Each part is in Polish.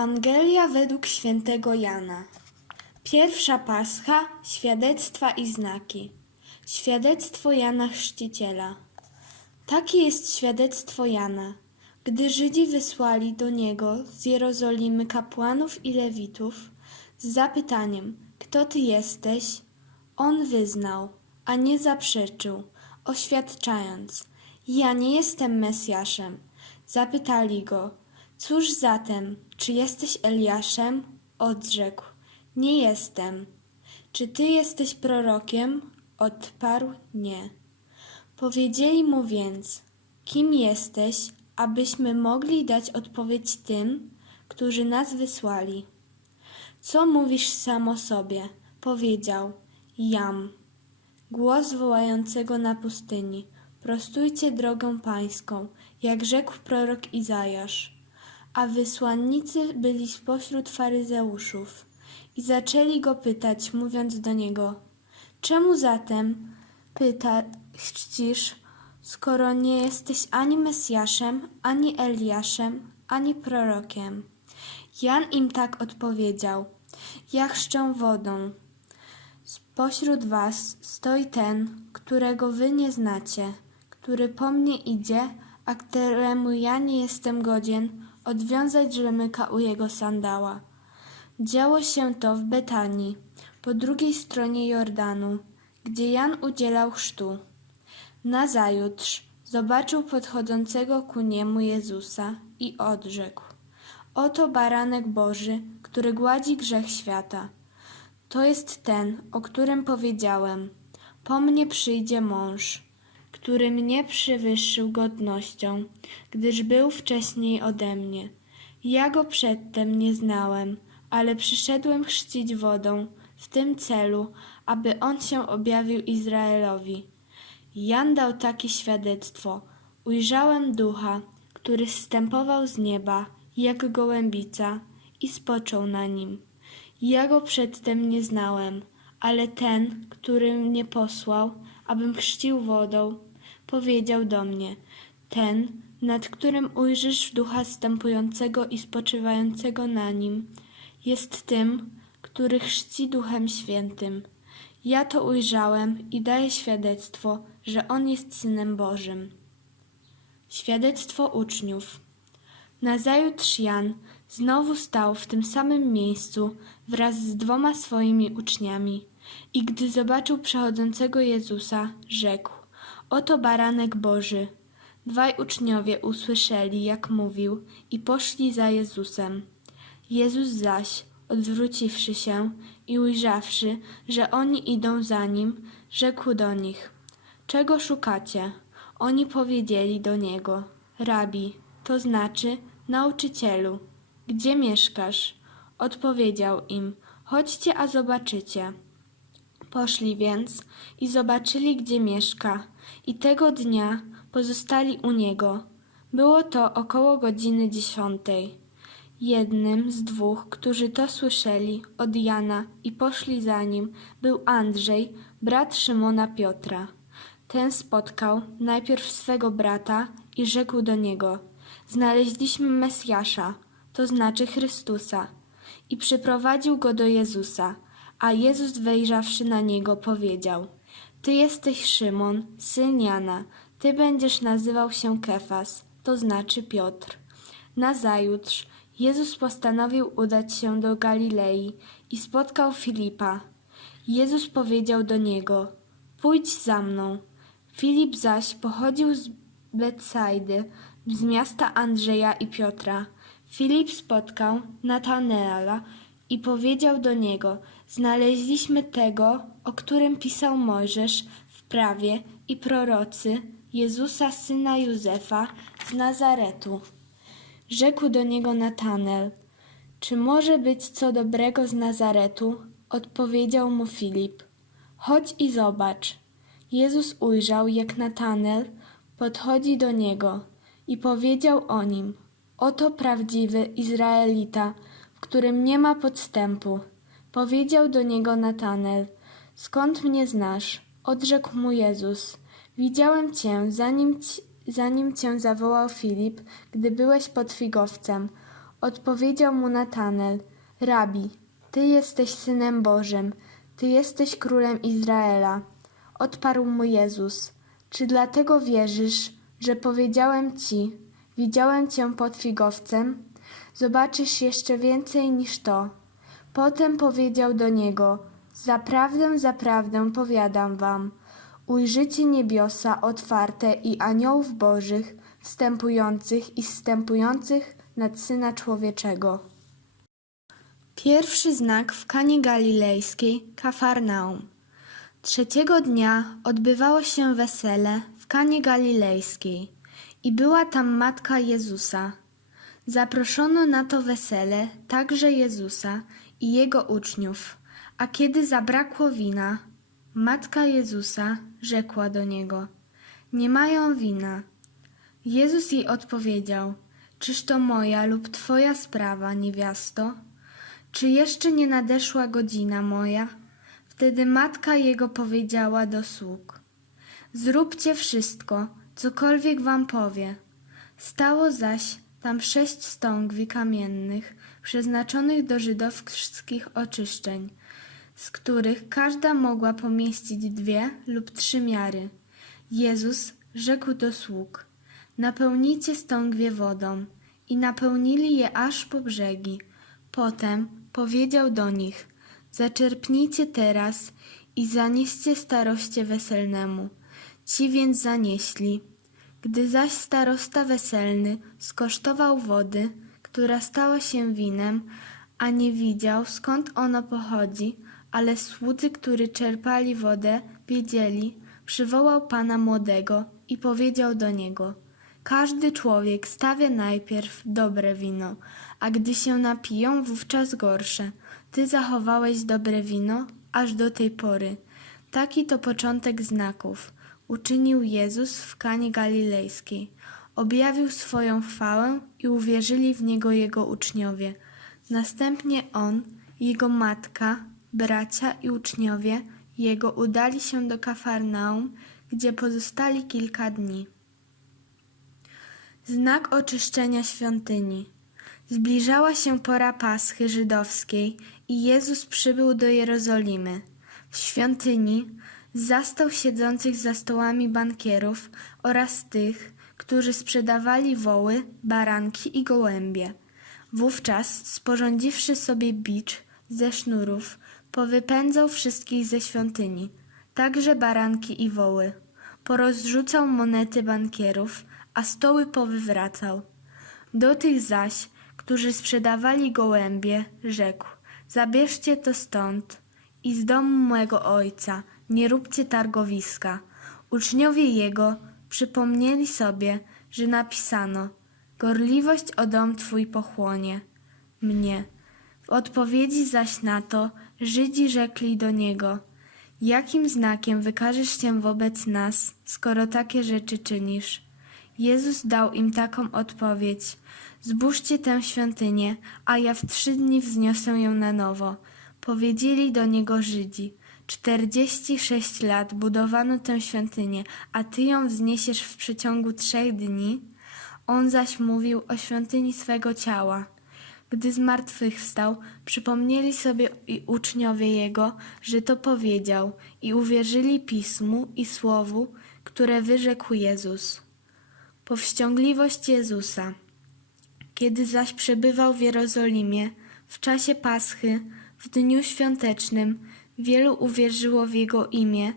Ewangelia według świętego Jana. Pierwsza Pascha, świadectwa i znaki. Świadectwo Jana Chrzciciela. Takie jest świadectwo Jana. Gdy Żydzi wysłali do niego z Jerozolimy kapłanów i lewitów z zapytaniem: Kto ty jesteś? On wyznał, a nie zaprzeczył, oświadczając: Ja nie jestem Mesjaszem. Zapytali go: Cóż zatem, czy jesteś Eliaszem? Odrzekł: Nie jestem. Czy ty jesteś prorokiem? Odparł: Nie. Powiedzieli mu więc: Kim jesteś, abyśmy mogli dać odpowiedź tym, którzy nas wysłali? Co mówisz sam o sobie? Powiedział: Jam. Głos wołającego na pustyni: Prostujcie drogę pańską, jak rzekł prorok Izajasz. A wysłannicy byli spośród faryzeuszów i zaczęli go pytać, mówiąc do niego: Czemu zatem pyta chrzcisz, skoro nie jesteś ani Mesjaszem, ani Eliaszem, ani prorokiem? Jan im tak odpowiedział: Ja chrzczę wodą. Spośród was stoi ten, którego wy nie znacie, który po mnie idzie, a któremu ja nie jestem godzien odwiązać rzemyka u jego sandała. Działo się to w Betanii, po drugiej stronie Jordanu, gdzie Jan udzielał chrztu. Nazajutrz zobaczył podchodzącego ku niemu Jezusa i odrzekł: Oto baranek Boży, który gładzi grzech świata. To jest ten, o którym powiedziałem: Po mnie przyjdzie mąż, który mnie przewyższył godnością, gdyż był wcześniej ode mnie. Ja go przedtem nie znałem, ale przyszedłem chrzcić wodą w tym celu, aby on się objawił Izraelowi. Jan dał takie świadectwo. Ujrzałem ducha, który zstępował z nieba, jak gołębica, i spoczął na nim. Ja go przedtem nie znałem, ale ten, który mnie posłał, abym chrzcił wodą, powiedział do mnie: Ten, nad którym ujrzysz ducha stępującego i spoczywającego na nim, jest tym, który chrzci duchem świętym. Ja to ujrzałem i daję świadectwo, że on jest synem Bożym. Świadectwo uczniów. Nazajutrz Jan znowu stał w tym samym miejscu wraz z dwoma swoimi uczniami i gdy zobaczył przechodzącego Jezusa, rzekł: Oto baranek Boży. Dwaj uczniowie usłyszeli, jak mówił, i poszli za Jezusem. Jezus zaś, odwróciwszy się i ujrzawszy, że oni idą za nim, rzekł do nich: Czego szukacie? Oni powiedzieli do niego: Rabi, to znaczy nauczycielu, gdzie mieszkasz? Odpowiedział im: Chodźcie, a zobaczycie. Poszli więc i zobaczyli, gdzie mieszka, i tego dnia pozostali u niego. Było to około godziny dziesiątej. Jednym z dwóch, którzy to słyszeli od Jana i poszli za nim, był Andrzej, brat Szymona Piotra. Ten spotkał najpierw swego brata i rzekł do niego: Znaleźliśmy Mesjasza, to znaczy Chrystusa. I przyprowadził go do Jezusa. A Jezus wejrzawszy na niego, powiedział: Ty jesteś Szymon, syn Jana, ty będziesz nazywał się Kefas, to znaczy Piotr. Nazajutrz Jezus postanowił udać się do Galilei i spotkał Filipa. Jezus powiedział do niego: Pójdź za mną. Filip zaś pochodził z Betsajdy, z miasta Andrzeja i Piotra. Filip spotkał Nataneala i powiedział do niego: Znaleźliśmy tego, o którym pisał Mojżesz w prawie i prorocy, Jezusa syna Józefa z Nazaretu. Rzekł do niego Natanel: Czy może być co dobrego z Nazaretu? Odpowiedział mu Filip: Chodź i zobacz. Jezus ujrzał, jak Natanel podchodzi do niego i powiedział o nim: Oto prawdziwy Izraelita, którym nie ma podstępu. Powiedział do niego Natanel: Skąd mnie znasz? Odrzekł mu Jezus: Widziałem cię, zanim, ci, zanim cię zawołał Filip, gdy byłeś pod figowcem. Odpowiedział mu Natanel, Rabi, ty jesteś synem Bożym, ty jesteś królem Izraela. Odparł mu Jezus, czy dlatego wierzysz, że powiedziałem ci, widziałem cię pod figowcem? Zobaczysz jeszcze więcej niż to. Potem powiedział do niego, zaprawdę, zaprawdę powiadam wam, ujrzycie niebiosa otwarte i aniołów bożych, wstępujących i zstępujących nad Syna Człowieczego. Pierwszy znak w Kanie Galilejskiej, Kafarnaum. Trzeciego dnia odbywało się wesele w Kanie Galilejskiej i była tam matka Jezusa. Zaproszono na to wesele także Jezusa i jego uczniów, a kiedy zabrakło wina, matka Jezusa rzekła do niego: Nie mają wina. Jezus jej odpowiedział: Czyż to moja lub twoja sprawa, niewiasto? Czy jeszcze nie nadeszła godzina moja? Wtedy matka jego powiedziała do sług: Zróbcie wszystko, cokolwiek wam powie. Stało zaś tam sześć stągwi kamiennych, przeznaczonych do żydowskich oczyszczeń, z których każda mogła pomieścić dwie lub trzy miary. Jezus rzekł do sług: Napełnijcie stągwie wodą. I napełnili je aż po brzegi. Potem powiedział do nich: Zaczerpnijcie teraz i zanieście staroście weselnemu. Ci więc zanieśli. Gdy zaś starosta weselny skosztował wody, która stała się winem, a nie widział skąd ono pochodzi, ale słudzy, którzy czerpali wodę, wiedzieli, przywołał pana młodego i powiedział do niego: Każdy człowiek stawia najpierw dobre wino, a gdy się napiją, wówczas gorsze. Ty zachowałeś dobre wino aż do tej pory. Taki to początek znaków. Uczynił Jezus w Kanie Galilejskiej. Objawił swoją chwałę i uwierzyli w Niego Jego uczniowie. Następnie On, Jego matka, bracia i uczniowie Jego udali się do Kafarnaum, gdzie pozostali kilka dni. Znak oczyszczenia świątyni. Zbliżała się pora Paschy żydowskiej i Jezus przybył do Jerozolimy. W świątyni zastał siedzących za stołami bankierów oraz tych, którzy sprzedawali woły, baranki i gołębie. Wówczas, sporządziwszy sobie bicz ze sznurów, powypędzał wszystkich ze świątyni, także baranki i woły. Porozrzucał monety bankierów, a stoły powywracał. Do tych zaś, którzy sprzedawali gołębie, rzekł: Zabierzcie to stąd i z domu mojego ojca, nie róbcie targowiska. Uczniowie jego przypomnieli sobie, że napisano: Gorliwość o dom twój pochłonie mnie. W odpowiedzi zaś na to Żydzi rzekli do niego: Jakim znakiem wykażesz się wobec nas, skoro takie rzeczy czynisz? Jezus dał im taką odpowiedź: Zbóżcie tę świątynię, a ja w trzy dni wzniosę ją na nowo. Powiedzieli do niego Żydzi: Czterdzieści sześć lat budowano tę świątynię, a ty ją wzniesiesz w przeciągu trzech dni? On zaś mówił o świątyni swego ciała. Gdy zmartwychwstał, przypomnieli sobie i uczniowie jego, że to powiedział, i uwierzyli pismu i słowu, które wyrzekł Jezus. Powściągliwość Jezusa. Kiedy zaś przebywał w Jerozolimie, w czasie Paschy, w dniu świątecznym, wielu uwierzyło w Jego imię,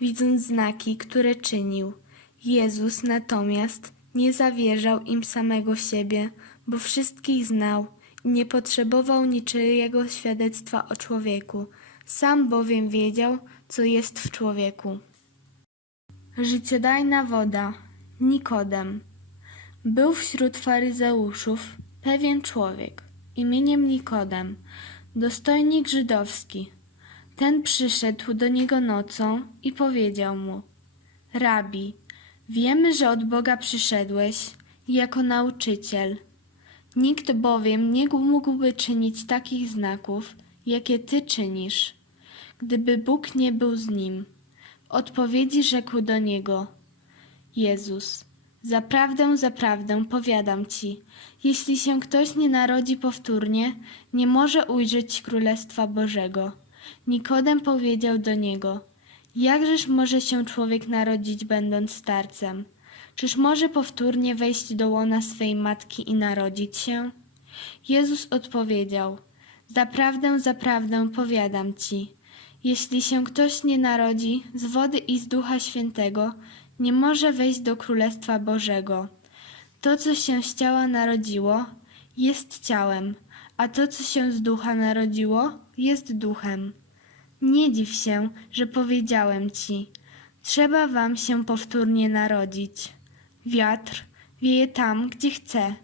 widząc znaki, które czynił. Jezus natomiast nie zawierzał im samego siebie, bo wszystkich znał i nie potrzebował niczyjego świadectwa o człowieku. Sam bowiem wiedział, co jest w człowieku. Życiodajna woda. Nikodem. Był wśród faryzeuszów pewien człowiek imieniem Nikodem, dostojnik żydowski. Ten przyszedł do niego nocą i powiedział mu: Rabi, wiemy, że od Boga przyszedłeś jako nauczyciel. Nikt bowiem nie mógłby czynić takich znaków, jakie ty czynisz, gdyby Bóg nie był z nim. W odpowiedzi rzekł do niego: Jezus, Zaprawdę, zaprawdę, powiadam ci, jeśli się ktoś nie narodzi powtórnie, nie może ujrzeć Królestwa Bożego. Nikodem powiedział do niego, jakżeż może się człowiek narodzić, będąc starcem? Czyż może powtórnie wejść do łona swej matki i narodzić się? Jezus odpowiedział, zaprawdę, zaprawdę, powiadam ci, jeśli się ktoś nie narodzi z wody i z Ducha Świętego, nie może wejść do Królestwa Bożego. To, co się z ciała narodziło, jest ciałem, a to, co się z ducha narodziło, jest duchem. Nie dziw się, że powiedziałem ci, trzeba wam się powtórnie narodzić. Wiatr wieje tam, gdzie chce,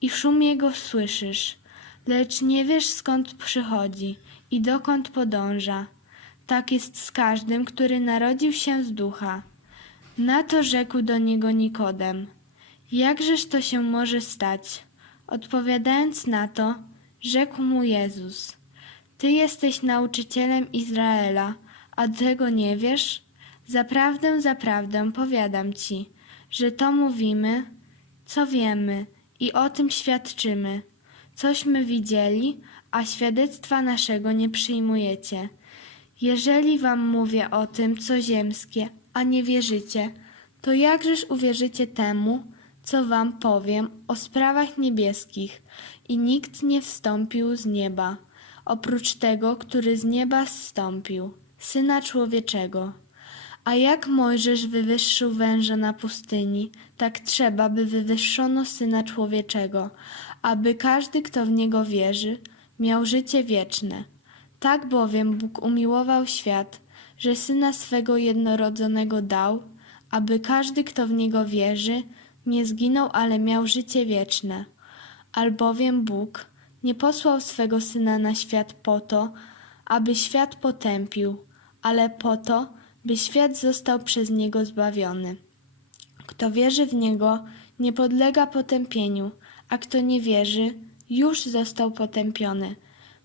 i szum jego słyszysz, lecz nie wiesz skąd przychodzi i dokąd podąża. Tak jest z każdym, który narodził się z ducha. Na to rzekł do niego Nikodem: Jakżeż to się może stać? Odpowiadając na to, rzekł mu Jezus: Ty jesteś nauczycielem Izraela, a tego nie wiesz? Zaprawdę, zaprawdę powiadam ci, że to mówimy, co wiemy i o tym świadczymy. Cośmy widzieli, a świadectwa naszego nie przyjmujecie. Jeżeli wam mówię o tym, co ziemskie, a nie wierzycie, to jakżeż uwierzycie temu, co wam powiem o sprawach niebieskich? I nikt nie wstąpił z nieba, oprócz tego, który z nieba zstąpił, Syna Człowieczego. A jak Mojżesz wywyższył węża na pustyni, tak trzeba, by wywyższono Syna Człowieczego, aby każdy, kto w Niego wierzy, miał życie wieczne. Tak bowiem Bóg umiłował świat, że Syna swego jednorodzonego dał, aby każdy, kto w Niego wierzy, nie zginął, ale miał życie wieczne. Albowiem Bóg nie posłał swego Syna na świat po to, aby świat potępił, ale po to, by świat został przez Niego zbawiony. Kto wierzy w Niego, nie podlega potępieniu, a kto nie wierzy, już został potępiony,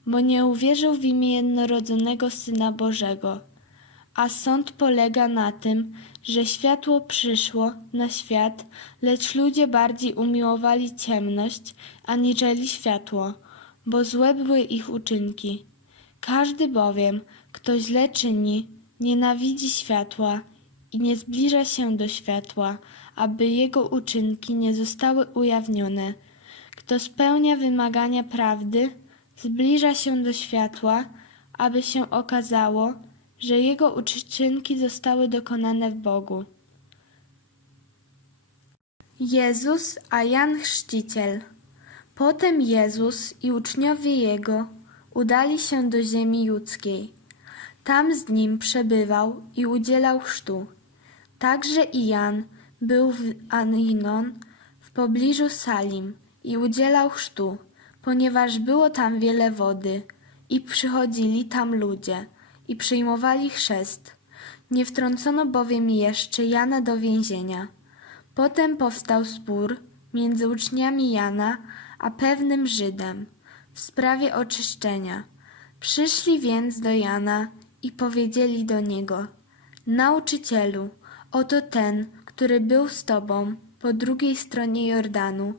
bo nie uwierzył w imię jednorodzonego Syna Bożego. A sąd polega na tym, że światło przyszło na świat, lecz ludzie bardziej umiłowali ciemność aniżeli światło, bo złe były ich uczynki. Każdy bowiem, kto źle czyni, nienawidzi światła i nie zbliża się do światła, aby jego uczynki nie zostały ujawnione. Kto spełnia wymagania prawdy, zbliża się do światła, aby się okazało, że jego uczynki zostały dokonane w Bogu. Jezus, a Jan Chrzciciel. Potem Jezus i uczniowie Jego udali się do ziemi judzkiej. Tam z nim przebywał i udzielał chrztu. Także i Jan był w Aninon w pobliżu Salim i udzielał chrztu, ponieważ było tam wiele wody i przychodzili tam ludzie i przyjmowali chrzest. Nie wtrącono bowiem jeszcze Jana do więzienia. Potem powstał spór między uczniami Jana a pewnym Żydem w sprawie oczyszczenia. Przyszli więc do Jana i powiedzieli do niego: Nauczycielu, oto ten, który był z tobą po drugiej stronie Jordanu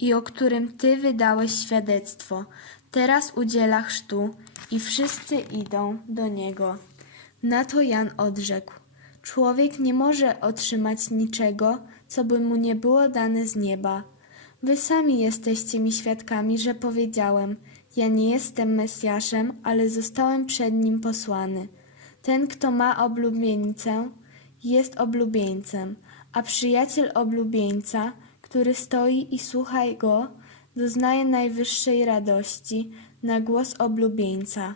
i o którym ty wydałeś świadectwo, teraz udziela chrztu i wszyscy idą do niego. Na to Jan odrzekł: Człowiek nie może otrzymać niczego, co by mu nie było dane z nieba. Wy sami jesteście mi świadkami, że powiedziałem: Ja nie jestem Mesjaszem, ale zostałem przed nim posłany. Ten, kto ma oblubienicę, jest oblubieńcem, a przyjaciel oblubieńca, który stoi i słucha go, doznaje najwyższej radości na głos oblubieńca.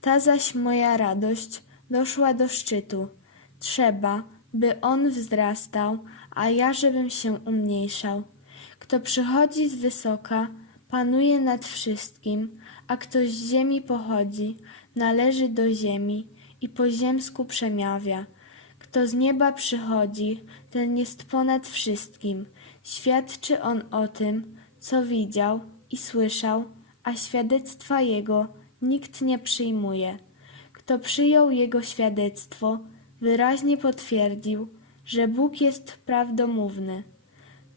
Ta zaś moja radość doszła do szczytu. Trzeba, by on wzrastał, a ja żebym się umniejszał. Kto przychodzi z wysoka, panuje nad wszystkim, a kto z ziemi pochodzi, należy do ziemi i po ziemsku przemawia. Kto z nieba przychodzi, ten jest ponad wszystkim. Świadczy on o tym, co widział i słyszał, a świadectwa jego nikt nie przyjmuje. Kto przyjął jego świadectwo, wyraźnie potwierdził, że Bóg jest prawdomówny.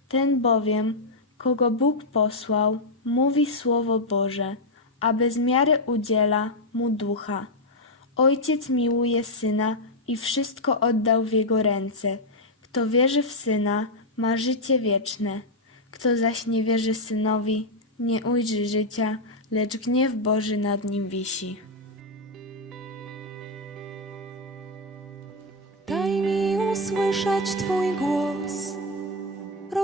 Ten bowiem, kogo Bóg posłał, mówi słowo Boże, a bez miary udziela mu ducha. Ojciec miłuje syna i wszystko oddał w jego ręce. Kto wierzy w syna, ma życie wieczne. Kto zaś nie wierzy synowi, nie ujrzy życia, lecz gniew Boży nad nim wisi. Daj mi usłyszeć Twój głos,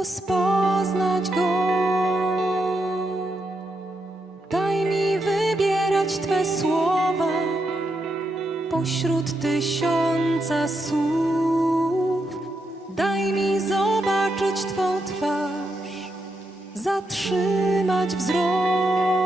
rozpoznać go. Daj mi wybierać Twe słowa pośród tysiąca słów. Daj mi zobaczyć Twą twarz, zatrzymać wzrok.